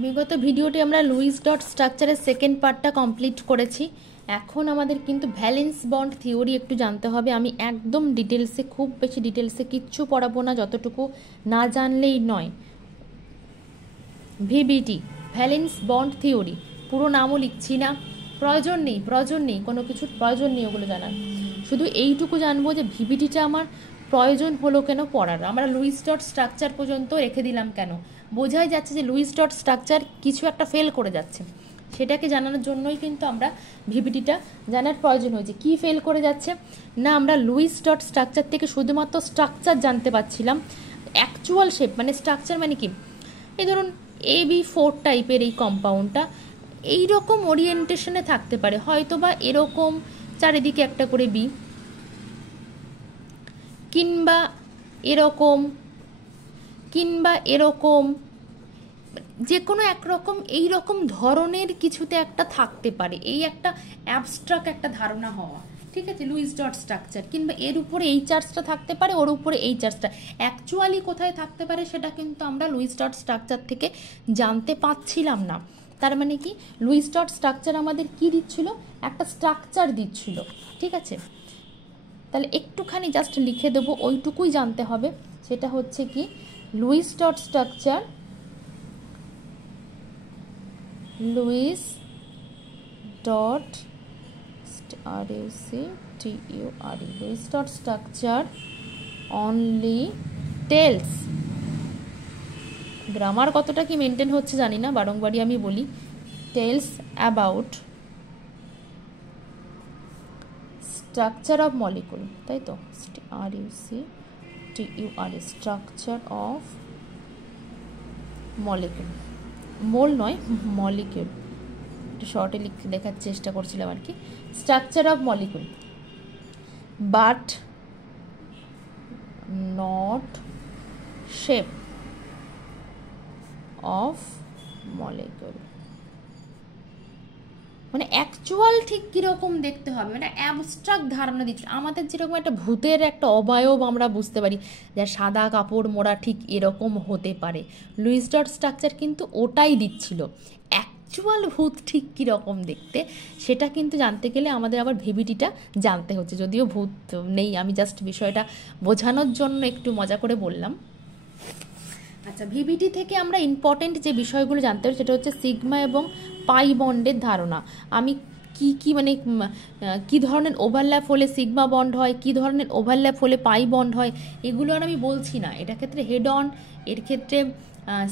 বিগত ভিডিওটি আমরা লুইস ডট স্ট্রাকচারের সেকেন্ড পার্টটা কমপ্লিট করেছি। এখন আমাদের কিন্তু ভ্যালেন্স বন্ড থিওরি একটু জানতে হবে। আমি একদম ডিটেলসে, খুব বেশি ডিটেলসে কিচ্ছু পড়াবো না, যতটুকু না জানলেই নয়। ভিবিটি, ভ্যালেন্স বন্ড থিওরি, পুরো নামও লিখছি না, প্রয়োজন নেই, কোনো কিছুর প্রয়োজন নেই ওগুলো জানার। শুধু এইটুকু জানবো যে ভিবিটিটা আমার প্রয়োজন হলো কেন পড়ার, আমরা লুইস ডট স্ট্রাকচার পর্যন্ত রেখে দিলাম কেন। বোঝাই যাচ্ছে যে লুইস ডট স্ট্রাকচার কিছু একটা ফেল করে যাচ্ছে, সেটাকে জানানোর জন্যই কিন্তু আমরা ভিবিটিটা জানার প্রয়োজন হয়েছে। কি ফেল করে যাচ্ছে না, আমরা লুইস ডট স্ট্রাকচার থেকে শুধুমাত্র স্ট্রাকচার জানতে পারছিলাম, অ্যাকচুয়াল শেপ মানে স্ট্রাকচার মানে কি, এই ধরুন AB4 টাইপের এই কম্পাউন্ডটা এইরকম ওরিয়েন্টেশনে থাকতে পারে, হয়তো বা এরকম চারিদিকে একটা করে বি, কিংবা এরকম, কিংবা এরকম, যে কোনো একরকম এইরকম ধরনের কিছুতে একটা থাকতে পারে, এই একটা অ্যাবস্ট্রাক্ট একটা ধারণা হওয়া, ঠিক আছে, লুইস ডট স্ট্রাকচার। কিংবা এর উপরে এই চার্জটা থাকতে পারে, ওর উপরে এই চার্জটা, অ্যাকচুয়ালি কোথায় থাকতে পারে সেটা কিন্তু আমরা লুইস ডট স্ট্রাকচার থেকে জানতে পাচ্ছিলাম না। তার মানে কি, লুইস ডট স্ট্রাকচার আমাদের কি দিচ্ছিল, একটা স্ট্রাকচার দিচ্ছিল, ঠিক আছে। তাহলে একটুখানি জাস্ট লিখে দেবো, ওইটুকুই জানতে হবে। সেটা হচ্ছে কি, Lewis dot structure, Lewis dot RUCTURE, Lewis dot structure only tells, grammar কতটা কি মেনটেন হচ্ছে জানি না, বারংবারই আমি বলি, tells about structure of molecule, তাই তো, RUCTURE, structure of molecule, mole নয় মলিকুল, একটু শর্টে লেখার চেষ্টা করছিলাম আর কি, structure of molecule, but not shape of molecule. মানে অ্যাকচুয়াল ঠিক কীরকম দেখতে হবে, মানে অ্যাবস্ট্রাক্ট ধারণা দিচ্ছিল আমাদের, যেরকম একটা ভূতের একটা অবয়ব আমরা বুঝতে পারি, যা সাদা কাপড় মোড়া ঠিক এরকম হতে পারে, লুইস ডট স্ট্রাকচার কিন্তু ওটাই দিচ্ছিল। অ্যাকচুয়াল ভূত ঠিক কীরকম দেখতে সেটা কিন্তু জানতে গেলে আমাদের আবার ভিবিটিটা জানতে হচ্ছে, যদিও ভূত নেই, আমি জাস্ট বিষয়টা বোঝানোর জন্য একটু মজা করে বললাম। আচ্ছা, ভিবিটি থেকে আমরা ইম্পর্টেন্ট যে বিষয়গুলো জানতে হবে সেটা হচ্ছে সিগমা এবং পাই বন্ডের ধারণা। আমি কি মানে কি ধরনের ওভারল্যাপ হলে সিগমা বন্ড হয়, কি ধরনের ওভারল্যাপ হলে পাই বন্ড হয়, এগুলো আর আমি বলছি না। এটা ক্ষেত্রে হেড অন, এর ক্ষেত্রে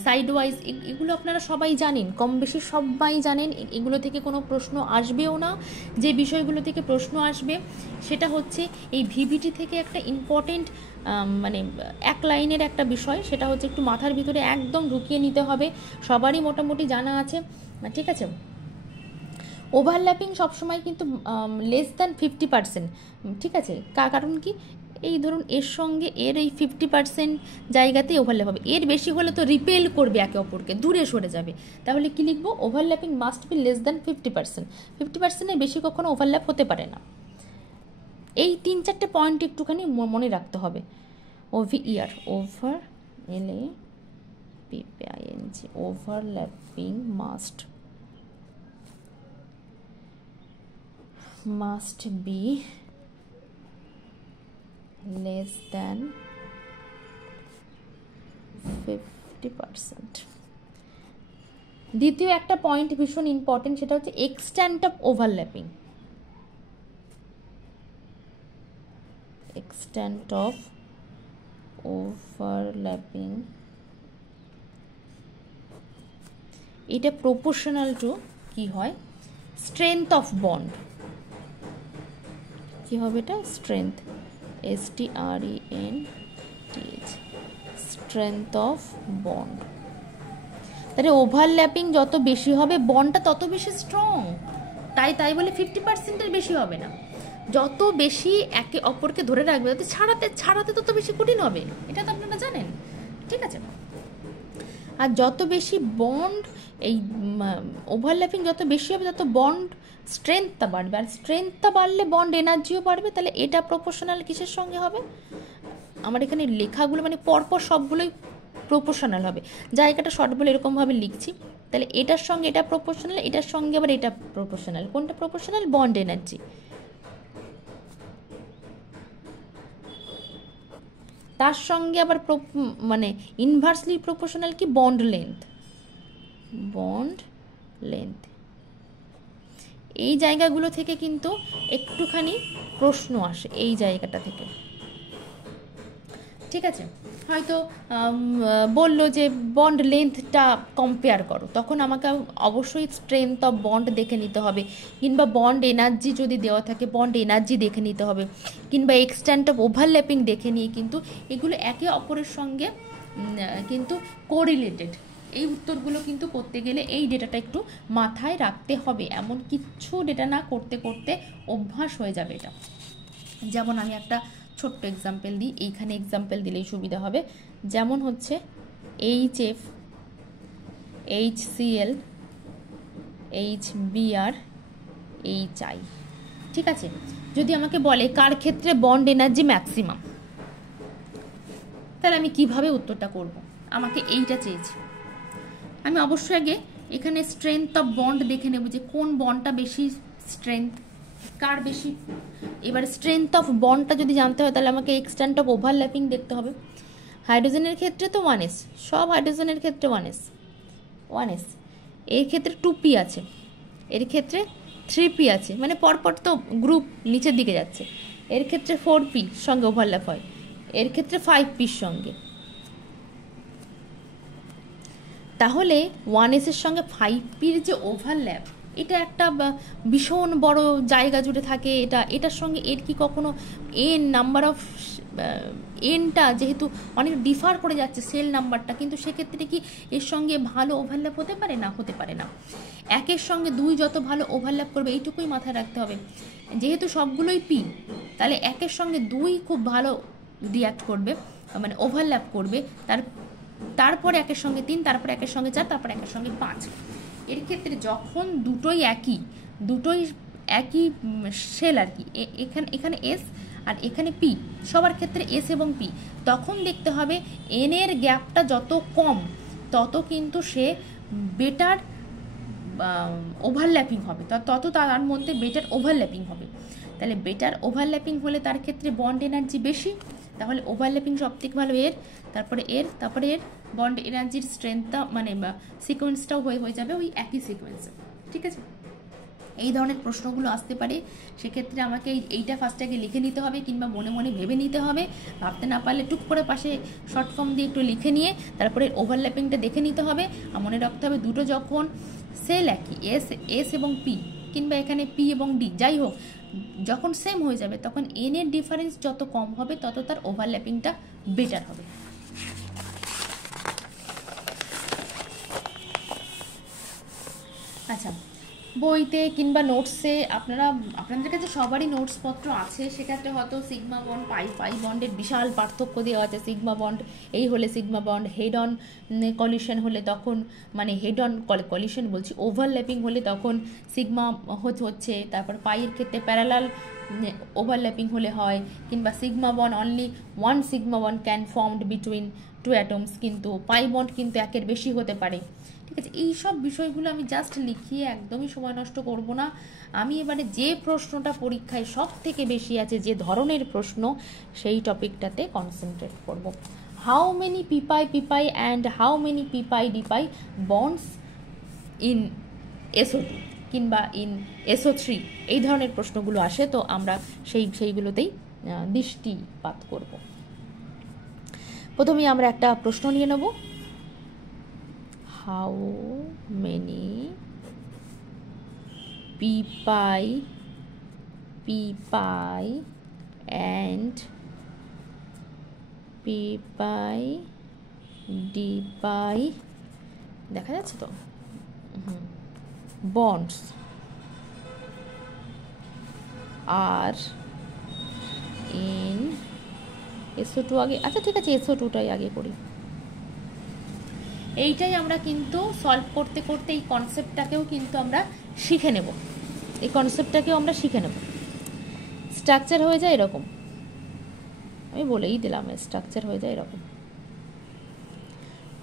সাইড ওয়াইজ, এগুলো আপনারা সবাই জানেন, কম বেশি সবাই জানেন, এগুলো থেকে কোনো প্রশ্ন আসবেও না। যে বিষয়গুলো থেকে প্রশ্ন আসবে সেটা হচ্ছে এই ভিবিটি থেকে একটা ইম্পর্টেন্ট মানে এক লাইনের একটা বিষয়, সেটা হচ্ছে একটু মাথার ভিতরে একদম ঢুকিয়ে নিতে হবে, সবারই মোটামুটি জানা আছে, ঠিক আছে। ওভারল্যাপিং সবসময় কিন্তু লেস দ্যান 50%, ঠিক আছে। কারণ কি, এই ধরুন এর সঙ্গে এর এই 50% জায়গাতেই ওভারল্যাপ হবে, এর বেশি হলে তো রিপেল করবে একে অপরকে, দূরে সরে যাবে। তাহলে কি লিখবো, overlapping must be less than 50%, 50%-এর বেশি কখনো ওভারল্যাপ হতে পারে না। এই 3-4টে পয়েন্ট একটুখানি মনে রাখতে হবে। OVER, over LAPPING, overlapping must be less than 50%. দ্বিতীয় একটা পয়েন্ট ভীষণ ইম্পর্টেন্ট, সেটা হচ্ছে extent of overlapping, extent of overlapping, এটা প্রপোর্শনাল টু কি হয়, স্ট্রেংথ অফ বন্ড, কি হবে এটা, strength, STRENGTH, strength of bond. তাহলে ওভারল্যাপিং যত বেশি হবে বন্ডটা তত বেশি স্ট্রং, তাই বলে 50%-এর বেশি হবে না। যত বেশি একে অপরকে ধরে রাখবে, তত ছাড়াতে তত বেশি কঠিন হবে, এটা তো আপনারা জানেন, ঠিক আছে। আর যত বেশি বন্ড, এই ওভারল্যাপিং যত বেশি হবে তত বন্ড স্ট্রেংথটা বাড়বে, আর স্ট্রেংথটা বাড়লে বন্ড এনার্জিও বাড়বে। তাহলে এটা প্রপোর্শনাল কিসের সঙ্গে হবে, আমার এখানে লেখাগুলো মানে পরপর সবগুলোই প্রপোর্শনাল হবে। জায়গাটা শর্ট বলে এরকমভাবে লিখছি। তাহলে এটার সঙ্গে এটা প্রপোর্শনাল, এটার সঙ্গে আবার এটা প্রপোর্শনাল। কোনটা প্রপোর্শনাল? Bond energy. তার সঙ্গে আবার মানে ইনভার্সলি প্রপোর্শনাল কি? Bond length. Bond length. এই জায়গাগুলো থেকে কিন্তু একটুখানি প্রশ্ন আসে, এই জায়গাটা থেকে। ঠিক আছে, হয়তো বললো যে বন্ড লেন্থটা কম্পেয়ার করো, তখন আমাকে অবশ্যই স্ট্রেংথ অফ বন্ড দেখে নিতে হবে, কিংবা বন্ড এনার্জি যদি দেওয়া থাকে বন্ড এনার্জি দেখে নিতে হবে, কিংবা এক্সটেন্ট অফ ওভারল্যাপিং দেখে নিয়ে কিন্তু এগুলো একে অপরের সঙ্গে কিন্তু কোরিলেটেড। এই উত্তরগুলো কিন্তু করতে গেলে এই ডেটাটা একটু মাথায় রাখতে হবে। এমন কিচ্ছু ডেটা না করতে করতে অভ্যাস হয়ে যাবে এটা। যেমন আমি একটা ছোট্ট এক্সাম্পল দিই, এইখানে এক্সাম্পল দিলেই সুবিধা হবে। যেমন হচ্ছে HF, HCl, HBr, HI। ঠিক আছে, যদি আমাকে বলে কার ক্ষেত্রে বন্ড এনার্জি ম্যাক্সিমাম, তাহলে আমি কিভাবে উত্তরটা করব? আমাকে এইটা চেয়েছি, আমি অবশ্যই আগে এখানে স্ট্রেংথ অফ বন্ড দেখে নেব যে কোন বন্ডটা বেশি স্ট্রেংথ, কার বেশি। এবার স্ট্রেংথ অফ বন্ডটা যদি জানতে হয় তাহলে আমাকে এক্সটেন্ট অফ ওভারল্যাপিং দেখতে হবে। হাইড্রোজেনের ক্ষেত্রে তো 1s, সব হাইড্রোজেনের ক্ষেত্রে 1s। এর ক্ষেত্রে 2p আছে, এর ক্ষেত্রে 3p আছে, মানে পরপর তো গ্রুপ নিচের দিকে যাচ্ছে। এর ক্ষেত্রে 4p সঙ্গে ওভারল্যাপ হয়, এর ক্ষেত্রে 5pর সঙ্গে। তাহলে 1s এর সঙ্গে 5pর যে ওভারল্যাপ, এটা একটা ভীষণ বড় জায়গা জুড়ে থাকে। এটার সঙ্গে এর কি কখনো এন নাম্বার অফ এনটা যেহেতু অনেক ডিফার করে যাচ্ছে সেল নাম্বারটা, কিন্তু সেক্ষেত্রে কি এর সঙ্গে ভালো ওভারল্যাপ হতে পারে? না, হতে পারে না। একের সঙ্গে 2 যত ভালো ওভারল্যাপ করবে এইটুকুই মাথায় রাখতে হবে। যেহেতু সবগুলোই পি, তাহলে একের সঙ্গে 2 খুব ভালো রিয়াক্ট করবে, মানে ওভারল্যাপ করবে। তারপরে একের সঙ্গে 3, তারপরে একের সঙ্গে 4, তারপরে একের সঙ্গে 5। এর ক্ষেত্রে যখন দুটোই একই সেল আর কি, এখানে এস আর এখানে পি, সবার ক্ষেত্রে এস এবং পি, তখন দেখতে হবে এন এর গ্যাপটা যত কম তত কিন্তু সে বেটার ওভারল্যাপিং হবে, তত তার মধ্যে বেটার ওভারল্যাপিং হবে। তাহলে বেটার ওভারল্যাপিং হলে তার ক্ষেত্রে বন্ড এনার্জি বেশি, তাহলে ওভারল্যাপিং সব থেকে ভালো এর, তারপরে এর বন্ড এনার্জির স্ট্রেংথটা মানে সিকোয়েন্সটাও হয়ে যাবে ওই একই সিকোয়েন্সে। ঠিক আছে, এই ধরনের প্রশ্নগুলো আসতে পারে। সেক্ষেত্রে আমাকে এইটা ফার্স্ট আগে লিখে নিতে হবে, কিংবা মনে মনে ভেবে নিতে হবে। ভাবতে না পারলে টুক করে পাশে শর্ট ফর্ম দিয়ে একটু লিখে নিয়ে তারপরে ওভারল্যাপিংটা দেখে নিতে হবে। আর মনে রাখতে হবে দুটো যখন সেল একই এস এবং পি, কিংবা এখানে পি এবং ডি, যাই হোক, যখন সেম হয়ে যাবে তখন এন এর ডিফারেন্স যত কম হবে তত তার ওভারল্যাপিংটা বেটার হবে। আচ্ছা, বইতে কিংবা নোটসে আপনাদের কাছে সবারই নোটসপত্র আছে, সেক্ষেত্রে হয়তো সিগমা বন্ড পাই বন্ডের বিশাল পার্থক্য দেওয়া আছে। সিগমা বন্ড এই হলে sigma bond, head on collision হলে তখন, মানে হেড অন কলিশন বলছি, ওভারল্যাপিং হলে তখন সিগমা হচ্ছে। তারপর পাইয়ের ক্ষেত্রে প্যারালাল ওভারল্যাপিং হলে হয়, কিংবা sigma bond only 1 sigma bond can formed between 2 atoms, কিন্তু পাই বন্ড কিন্তু একের বেশি হতে পারে। ঠিক আছে, এই সব বিষয়গুলো আমি জাস্ট লিখিয়ে একদমই সময় নষ্ট করব না। আমি এবারে যে প্রশ্নটা পরীক্ষায় সব থেকে বেশি আছে, যে ধরনের প্রশ্ন, সেই টপিকটাতে কনসেন্ট্রেট করব। How many pi pi and how many pi pi bonds in SO2 কিংবা ইন SO3, এই ধরনের প্রশ্নগুলো আসে, তো আমরা সেইগুলোতেই দৃষ্টিপাত করব। প্রথমেই আমরা একটা প্রশ্ন নিয়ে নেব। How many pipi and pipi দেখা যাচ্ছে তো bonds are in SO2 আগে, আচ্ছা ঠিক আছে SO2টাই আগে করি। এইটাই আমরা কিন্তু সলভ করতে করতে এই কনসেপ্টটাকেও কিন্তু আমরা শিখে নেব, স্ট্রাকচার হয়ে যায় এরকম, আমি বলেই দিলাম স্ট্রাকচার হয়ে যায় এরকম।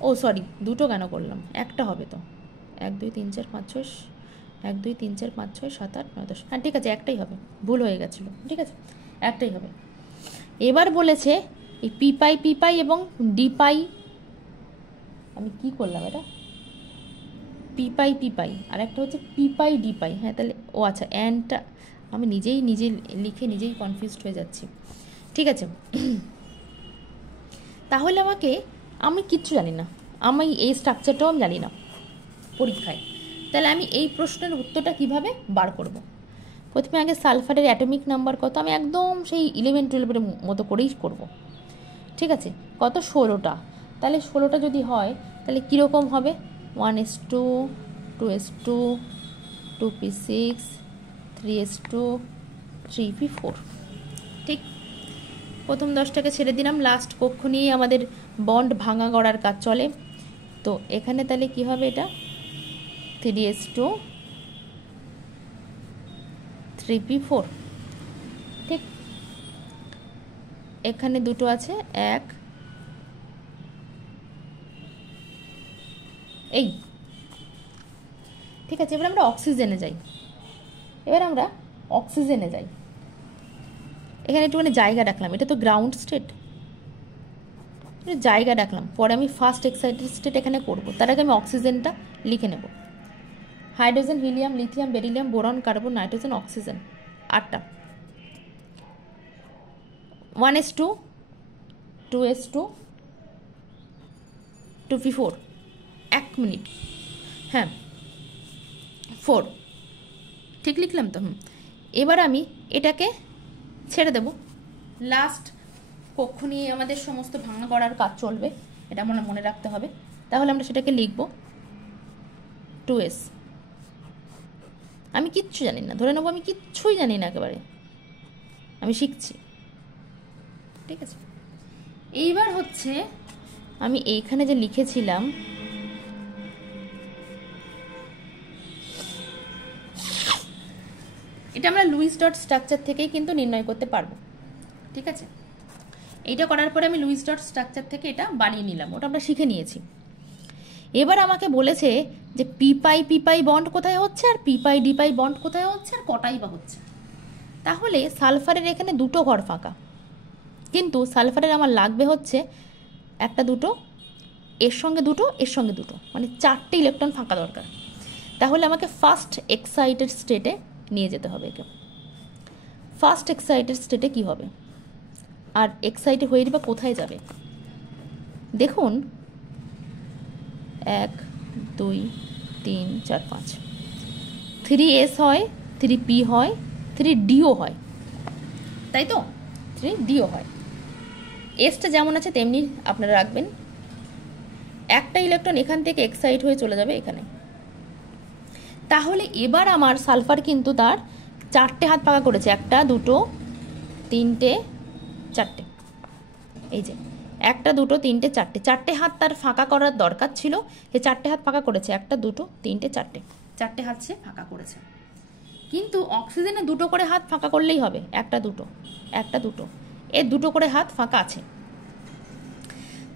ও সরি, দুটো কেন করলাম, একটা হবে তো। 1 2 3 4 5 6, 1 2 3 4 5 6 7 8 9 10, হ্যাঁ ঠিক আছে, একটাই হবে, ভুল হয়ে গেছিলো, ঠিক আছে, একটাই হবে। এবার বলেছে এই পি পাই এবং ডি পাই, আমি কি করলাম এটা, পি পাই আর একটা হচ্ছে পি পাই ডি পাই, হ্যাঁ তাহলে ও আচ্ছা অ্যান্ডটা আমি নিজে লিখে নিজেই কনফিউজড হয়ে যাচ্ছি, ঠিক আছে। তাহলে আমি কিচ্ছু জানি না, আমি এই স্ট্রাকচারটাও আমি জানি না পরীক্ষায়, তাহলে আমি এই প্রশ্নের উত্তরটা কিভাবে বার করব? প্রথমে আগে সালফারের অ্যাটমিক নাম্বার কত, আমি একদম সেই 11-12 মতো করেই করব, ঠিক আছে। কত, 16টা, তাহলে 16টা যদি হয় তাহলে কীরকম হবে, 1s2, 2s2, 2p6, 3s2, 3p4, ঠিক। প্রথম 10টাকে ছেড়ে দিলাম, লাস্ট কক্ষ নিয়েই আমাদের বন্ড ভাঙা গড়ার কাজ চলে। তো এখানে তাহলে কি হবে, এটা 3s2, 3p4, ঠিক। এখানে দুটো আছে, এক, এই, ঠিক আছে। এবার আমরা অক্সিজেনে যাই, এখানে একটুখানি জায়গা রাখলাম, এটা তো গ্রাউন্ড স্টেট, জায়গা রাখলাম, পরে আমি ফার্স্ট এক্সাইটেড স্টেট এখানে করব, তার আগে আমি অক্সিজেনটা লিখে নেব। Hydrogen, helium, lithium, beryllium, boron, carbon, nitrogen, oxygen, 8টা। 1s2, 2s2, 2p4, 1 মিনিট, হ্যাঁ 4, ঠিক লিখলাম তো। এবার আমি এটাকে ছেড়ে দেব, লাস্ট কক্ষ নিয়ে আমাদের সমস্ত ভাঙা করার কাজ চলবে, এটা মনে রাখতে হবে। তাহলে আমরা সেটাকে লিখব 2s। আমি কিচ্ছু জানি না, ধরে নেবো আমি কিচ্ছুই জানি না, একেবারে আমি শিখছি, ঠিক আছে। এইবার হচ্ছে আমি এইখানে যে লিখেছিলাম, এটা আমরা লুইস ডট স্ট্রাকচার থেকেই কিন্তু নির্ণয় করতে পারবো, ঠিক আছে। এইটা করার পরে আমি লুইস ডট স্ট্রাকচার থেকে এটা বানিয়ে নিলাম, ওটা আমরা শিখে নিয়েছি। এবার আমাকে বলেছে যে পি পাই বন্ড কোথায় হচ্ছে, আর পি পাই ডি পাই বন্ড কোথায় হচ্ছে, আর কটাই বা হচ্ছে। তাহলে সালফারের এখানে দুটো ঘর ফাঁকা, কিন্তু সালফারের আমার লাগবে হচ্ছে একটা, দুটো, এর সঙ্গে দুটো, এর সঙ্গে দুটো, মানে 4টে ইলেকট্রন ফাঁকা দরকার। তাহলে আমাকে ফার্স্ট এক্সাইটেড স্টেটে নিয়ে যেতে হবে একে। ফার্স্ট এক্সাইটেড স্টেটে কি হবে, আর এক্সাইটেড হয়ে বা কোথায় যাবে, দেখুন 1 2 3 4 5, 3s হয়, 3p হয়, 3dও হয়, তাই তো, 3dও হয়। এসটা যেমন আছে তেমনি আপনারা রাখবেন। একটা ইলেকট্রন এখান থেকে এক্সাইট হয়ে চলে যাবে এখানে। তাহলে এবার আমার সালফার কিন্তু তার 4টে হাত ফাঁকা করেছে, 1 2 3 4টে, এই যে 1 2 3 4টে, 4টে হাত তার ফাঁকা করার দরকার ছিল, সে 4টে হাত ফাঁকা করেছে, 1 2 3 4টে, 4টে হাত সে ফাঁকা করেছে। কিন্তু অক্সিজেনে দুটো করে হাত ফাঁকা করলেই হবে, 1 2 1 2, এর দুটো করে হাত ফাঁকা আছে।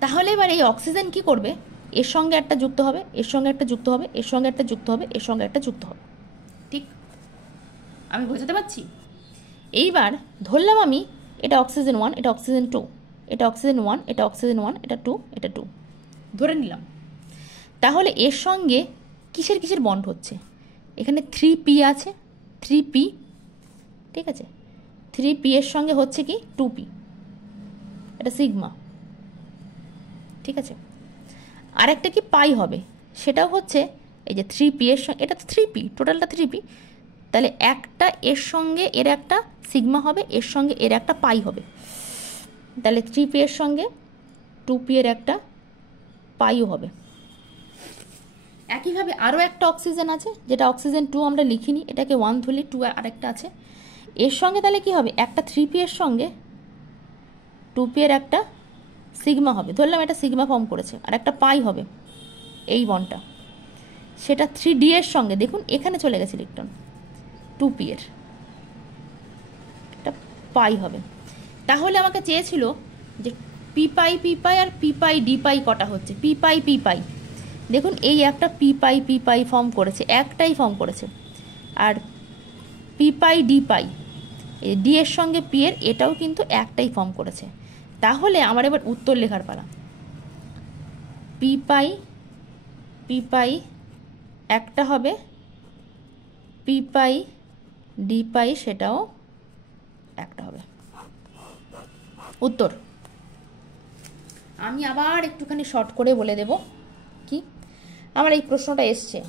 তাহলে এবার এই অক্সিজেন কি করবে, এর সঙ্গে একটা যুক্ত হবে, এর সঙ্গে একটা যুক্ত হবে, এর সঙ্গে একটা যুক্ত হবে, এর সঙ্গে একটা যুক্ত হবে, ঠিক, আমি বোঝাতে পারছি। এইবার ধরলাম আমি এটা অক্সিজেন 1, এটা অক্সিজেন 2, এটা অক্সিজেন 1, এটা অক্সিজেন 1, এটা 2, এটা 2 ধরে নিলাম। তাহলে এর সঙ্গে কিসের বন্ড হচ্ছে, এখানে 3p আছে, 3p, ঠিক আছে, 3p এর সঙ্গে হচ্ছে কি 2p, এটা সিগমা, ঠিক আছে। আরেকটা কি পাই হবে, সেটাও হচ্ছে এই যে 3p এর সঙ্গে, এটা তো 3p, টোটালটা 3p, তাহলে একটা এর সঙ্গে এর একটা সিগমা হবে, এর সঙ্গে এর একটা পাই হবে, তাহলে 3p এর সঙ্গে 2p এর একটা পাইও হবে। একইভাবে আরও একটা অক্সিজেন আছে, যেটা অক্সিজেন 2 আমরা লিখিনি, এটাকে 1 ধরলি, 2 আরেকটা আছে, এর সঙ্গে তাহলে কি হবে, একটা 3p এর সঙ্গে 2p এর একটা সিগমা হবে, ধরলাম এটা সিগমা ফর্ম করেছে, আর একটা পাই হবে এই বন্ডটা, সেটা 3d এর সঙ্গে, দেখুন এখানে চলে গেছে ইলেকট্রন, 2p এর একটা পাই হবে। তাহলে আমাকে চেয়েছিল যে পি পাই আর পি পাই কটা হচ্ছে, পি পাই দেখুন এই একটা পি পাই ফর্ম করেছে, একটাই ফর্ম করেছে। আর পি পাই ডি এর সঙ্গে পি এর এটাও কিন্তু একটাই ফর্ম করেছে। তাহলে আমার এবার উত্তর লেখার পালা। পি পাই একটা হবে, পি পাই ডি পাই সেটাও একটা হবে। উত্তর আমি আবার একটুখানি শর্ট করে বলে দেব কি, আমার এই প্রশ্নটা এসছে,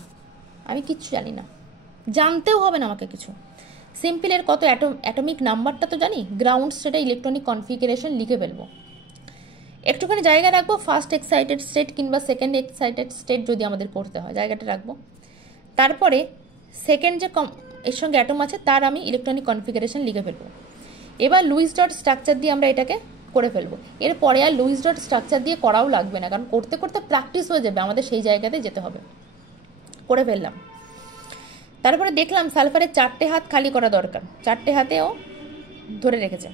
আমি কিচ্ছু জানি না, জানতেও হবে না আমাকে কিছু। সিম্পলের কত অ্যাটমিক নাম্বারটা তো জানি, গ্রাউন্ড স্টেটে ইলেকট্রনিক কনফিগারেশন লিখে ফেলবো। একটুখানি জায়গা রাখবো ফার্স্ট এক্সাইটেড স্টেট কিংবা সেকেন্ড এক্সাইটেড স্টেট যদি আমাদের পড়তে হয়, জায়গাটা রাখবো। তারপরে সেকেন্ড যে এর সঙ্গে অ্যাটম আছে তার আমি ইলেকট্রনিক কনফিগারেশন লিখে ফেলবো। এবার লুইস ডট স্ট্রাকচার দিয়ে আমরা এটাকে করে ফেলবো। এরপরে আর লুইস ডট স্ট্রাকচার দিয়ে করাও লাগবে না, কারণ করতে করতে প্র্যাকটিস হয়ে যাবে, আমাদের সেই জায়গাতে যেতে হবে। করে ফেললাম। তারপরে দেখলাম সালফারের 4টে হাত খালি করা দরকার, 4টে হাতেও ধরে রেখেছে।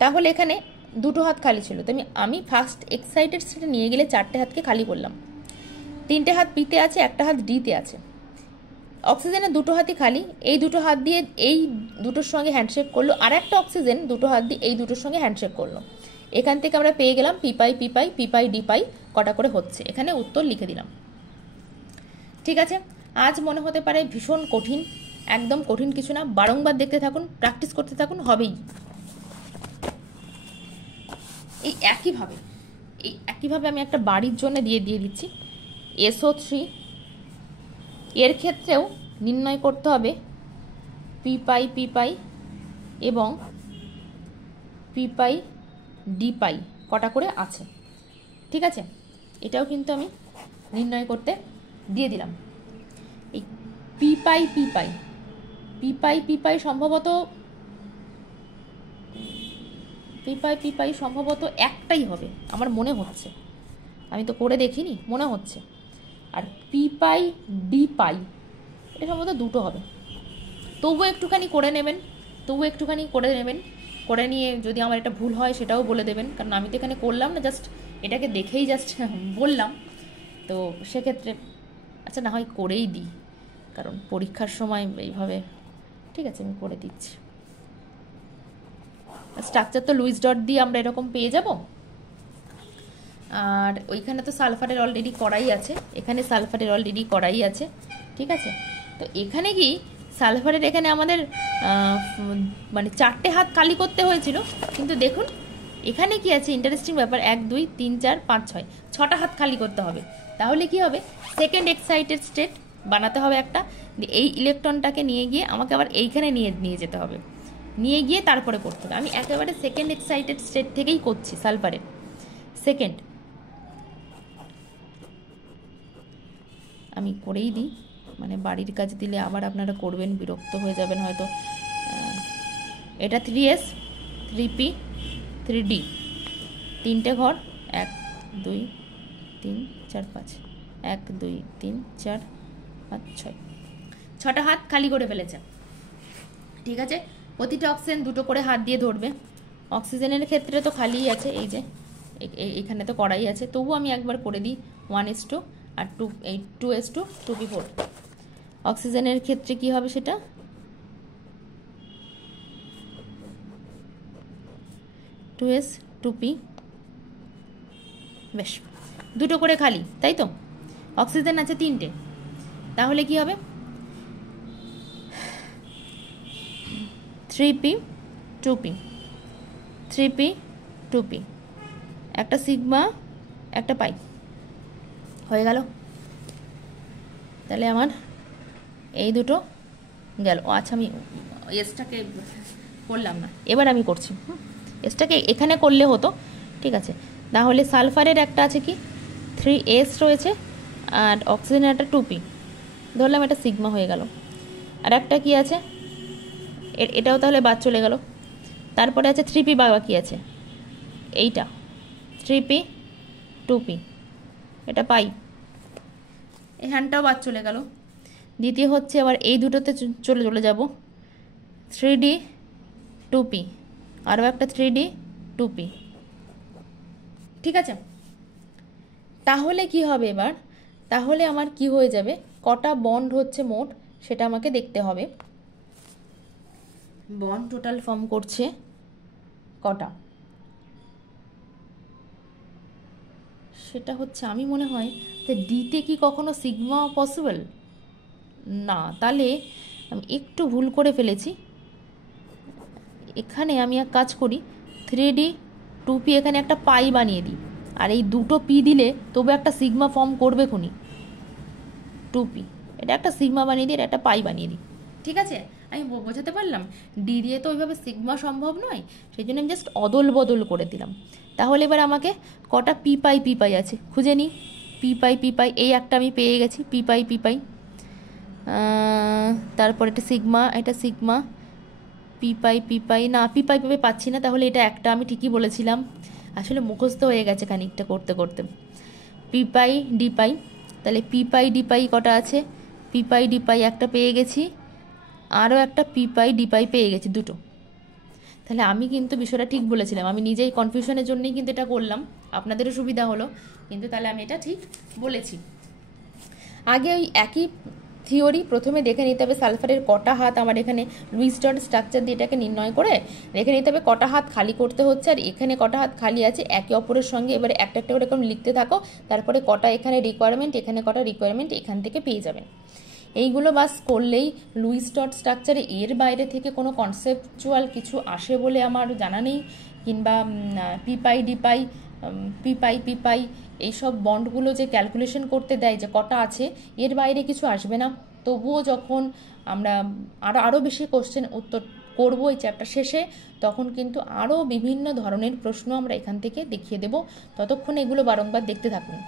তাহলে এখানে 2টো হাত খালি ছিল, তো আমি ফার্স্ট এক্সাইটেড স্টেটে নিয়ে গেলে 4টে হাতকে খালি করলাম। 3টে হাত পিতে আছে, একটা হাত ডিতে আছে। অক্সিজেনের 2টো হাতই খালি, এই 2টো হাত দিয়ে এই দুটোর সঙ্গে হ্যান্ডশেক করলো, আর একটা অক্সিজেন 2টো হাত দিয়ে এই দুটোর সঙ্গে হ্যান্ডশেক করলো। এখান থেকে আমরা পেয়ে গেলাম পি পাই ডি পাই কটা করে হচ্ছে। এখানে উত্তর লিখে দিলাম। ঠিক আছে, আজ মনে হতে পারে ভীষণ কঠিন, একদম কঠিন কিছু না, বারংবার দেখতে থাকুন, প্র্যাকটিস করতে থাকুন, হবেই। এই একইভাবে আমি একটা বাড়ির জন্য দিয়ে দিচ্ছি। SO3 এর ক্ষেত্রেও নির্ণয় করতে হবে পি পাই এবং পি পাই ডি পাই কটা করে আছে। ঠিক আছে, এটাও কিন্তু আমি নির্ণয় করতে দিয়ে দিলাম। এই পি পাই সম্ভবত সম্ভবত একটাই হবে আমার মনে হচ্ছে, আমি তো করে দেখিনি, মনে হচ্ছে। আর পি পাই ডি পাই এটা সম্ভবত 2টো হবে। তবুও একটুখানি করে নেবেন, করে নিয়ে যদি আমার এটা ভুল হয় সেটাও বলে দেবেন, কারণ আমি তো এখানে করলাম না, জাস্ট এটাকে দেখেই জাস্ট বললাম, তো সেক্ষেত্রে আচ্ছা না হয় করেই দিই, কারণ পরীক্ষার সময় এইভাবে। ঠিক আছে, আমি করে দিচ্ছি। স্ট্রাকচার তো লুইস ডট দিয়ে আমরা এরকম পেয়ে যাব। আর ওইখানে তো সালফারের অলরেডি করাই আছে, এখানে সালফারের অলরেডি করাই আছে। ঠিক আছে, তো এখানে কি সালফারের এখানে আমাদের মানে 4টে হাত খালি করতে হয়েছিল, কিন্তু দেখুন এখানে কি আছে ইন্টারেস্টিং ব্যাপার, 1 2 3 4 5 6 6টা হাত খালি করতে হবে। তাহলে কি হবে, সেকেন্ড এক্সাইটেড স্টেট বানাতে হবে একটা, এই ইলেকট্রনটাকে নিয়ে গিয়ে আমাকে আবার এইখানে নিয়ে যেতে হবে, নিয়ে গিয়ে তারপরে করতে হবে। আমি একেবারে সেকেন্ড এক্সাইটেড স্টেট থেকেই করছি সালফারের। সেকেন্ড আমি করেই দিই, মানে বাড়ির কাজ দিলে আবার আপনারা করবেন, বিরক্ত হয়ে যাবেন হয়তো। এটা 3s 3p 3d, 3টে ঘর, 1 2 3 4 5, 1 2 3 4 5 6, 6টা হাত খালি করে ফেলেছে। ঠিক আছে, প্রতিটা অক্সিজেন 2টো করে হাত দিয়ে ধরবে। অক্সিজেনের ক্ষেত্রে তো খালিই আছে, এই যে এখানে তো করাই আছে, তবু আমি একবার করে দিই 1s2 আর 2s2 2p4। অক্সিজেনের ক্ষেত্রে কি হবে সেটা 2s 2p, বেশ 2টো করে খালি, তাই তো। অক্সিজেন আছে 3টে, তাহলে কি হবে 3p 2p 3p 2p, একটা সিগমা একটা পাই হয়ে গেল। তাহলে আমার এই দুটো গেল। আচ্ছা, আমি এসটাকে করলাম না, এবার আমি করছি। এসটাকে এখানে করলে হতো, ঠিক আছে। তাহলে সালফারের একটা আছে কি 3s রয়েছে, আর অক্সিজেনের একটা 2p ধরলাম, এটা সিগমা হয়ে গেল। আর একটা কি আছে, এটাও তাহলে বাদ চলে গেল। তারপরে আছে 3p বাকি আছে, এইটা 3p 2p, এটা পাই, এই হ্যান্ডটাও বাদ চলে গেল। দ্বিতীয় হচ্ছে আবার এই দুটোতে চলে যাব 3d 2p, আরও একটা 3d 2p, ঠিক আছে, তাহলে কি হবে এবার, তাহলে আমার কি হয়ে যাবে, কটা বন্ড হচ্ছে মোট সেটা আমাকে দেখতে হবে। বন্ড টোটাল ফর্ম করছে কটা, সেটা হচ্ছে আমি মনে হয় যে ডিতে কি কখনো সিগমা পসিবল না, তাহলে আমি একটু ভুল করে ফেলেছি। এখানে আমি এক কাজ করি, 3D 2P এখানে একটা পাই বানিয়ে দিই, আর এই দুটো পি দিলে তবু একটা সিগমা ফর্ম করবে খুনি। 2P এটা একটা সিগমা বানিয়ে দিই, এটা একটা পাই বানিয়ে দিই। ঠিক আছে, আমি বোঝাতে পারলাম। ডি দিয়ে তো ওইভাবে সিগমা সম্ভব নয়, সেই জন্য আমি জাস্ট অদল বদল করে দিলাম। তাহলে এবার আমাকে কটা পি পাই আছে খুঁজে নিই। পি পাই এই একটা আমি পেয়ে গেছি, পি পাই। তারপর এটা সিগমা পি পাই না, পি পাই পাচ্ছি না, তাহলে এটা একটা আমি ঠিকই বলেছিলাম, আসলে মুখস্থ হয়ে গেছে খানিকটা করতে করতে। পি পাই ডি পাই, তাহলে পি পাই ডি পাই কটা আছে, পি পাই ডি পাই একটা পেয়ে গেছি, আরও একটা পি পাই ডি পাই পেয়ে গেছি, দুটো। তাহলে আমি কিন্তু বিষয়টা ঠিক বলেছিলাম, আমি নিজেই কনফিউশনের জন্যই কিন্তু এটা করলাম, আপনাদেরও সুবিধা হলো, কিন্তু তাহলে আমি এটা ঠিক বলেছি। আগে ওই একই থিওরি প্রথমে দেখে নিতে হবে সালফারের কটা হাত, আমার এখানে লুইস ডট স্ট্রাকচার দিয়ে এটাকে নির্ণয় করে দেখে নিতে হবে কটা হাত খালি করতে হচ্ছে, আর এখানে কটা হাত খালি আছে একে অপরের সঙ্গে এবারে একটা একটা করে এরকম লিখতে থাকো, তারপরে কটা এখানে রিকোয়ারমেন্ট, এখানে কটা রিকোয়ারমেন্ট, এখান থেকে পেয়ে যাবেন। এইগুলো বাস করলেই লুইস ডট স্ট্রাকচারে এর বাইরে থেকে কোনো কনসেপচুয়াল কিছু আসে বলে আমার জানা নেই, কিংবা পি পাই এইসব বন্ডগুলো যে ক্যালকুলেশন করতে দেয় যে কটা আছে, এর বাইরে কিছু আসবে না। তবুও যখন আমরা আরও বেশি কোশ্চেন উত্তর করবো এই চ্যাপ্টার শেষে, তখন কিন্তু আরও বিভিন্ন ধরনের প্রশ্ন আমরা এখান থেকে দেখিয়ে দেব, ততক্ষণ এগুলো বারংবার দেখতে থাকুন।